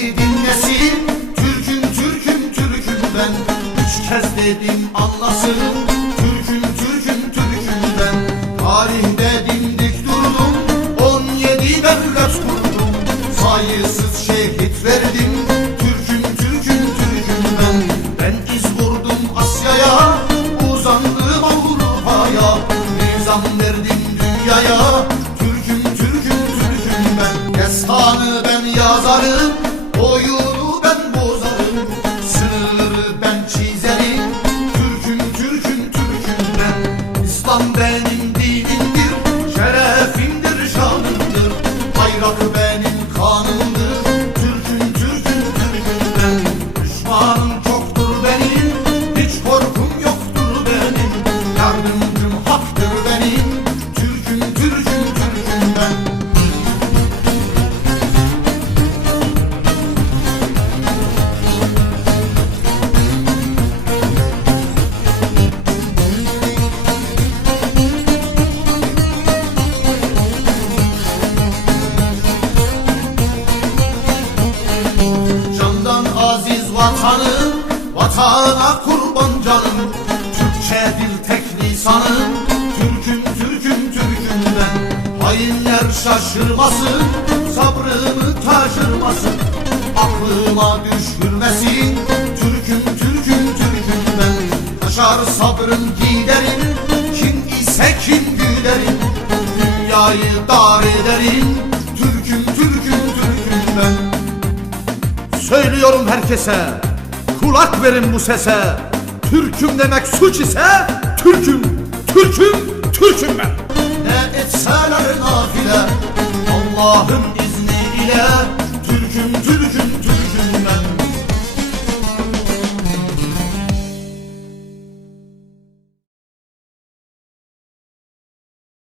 dinlesin. Türküm Türküm Türküm ben. Üç kez dedim anlasın. Türküm Türküm Türküm ben. Tarihte dimdik durdum. On yedi devlet kurdum. Sayısız şehit verdim. Türküm Türküm Türküm ben. Ben iz vurdum Asya'ya. Uzandım Avrupa'ya. Nizam vatanım Vatana kurban canım. Türkçe dil tek lisanım Türküm Türküm Türküm ben Hainler şaşırmasın Sabrımı taşırmasın. Aklıma düşürmesin Türküm Türküm Türküm ben Taşar sabrım giderim Kim ise kim güderim. Dünyayı dar ederim Söylüyorum herkese Kulak verin bu sese. Türküm demek suç ise Türküm, Türküm, Türküm ben. Ne etseler nafile izniyle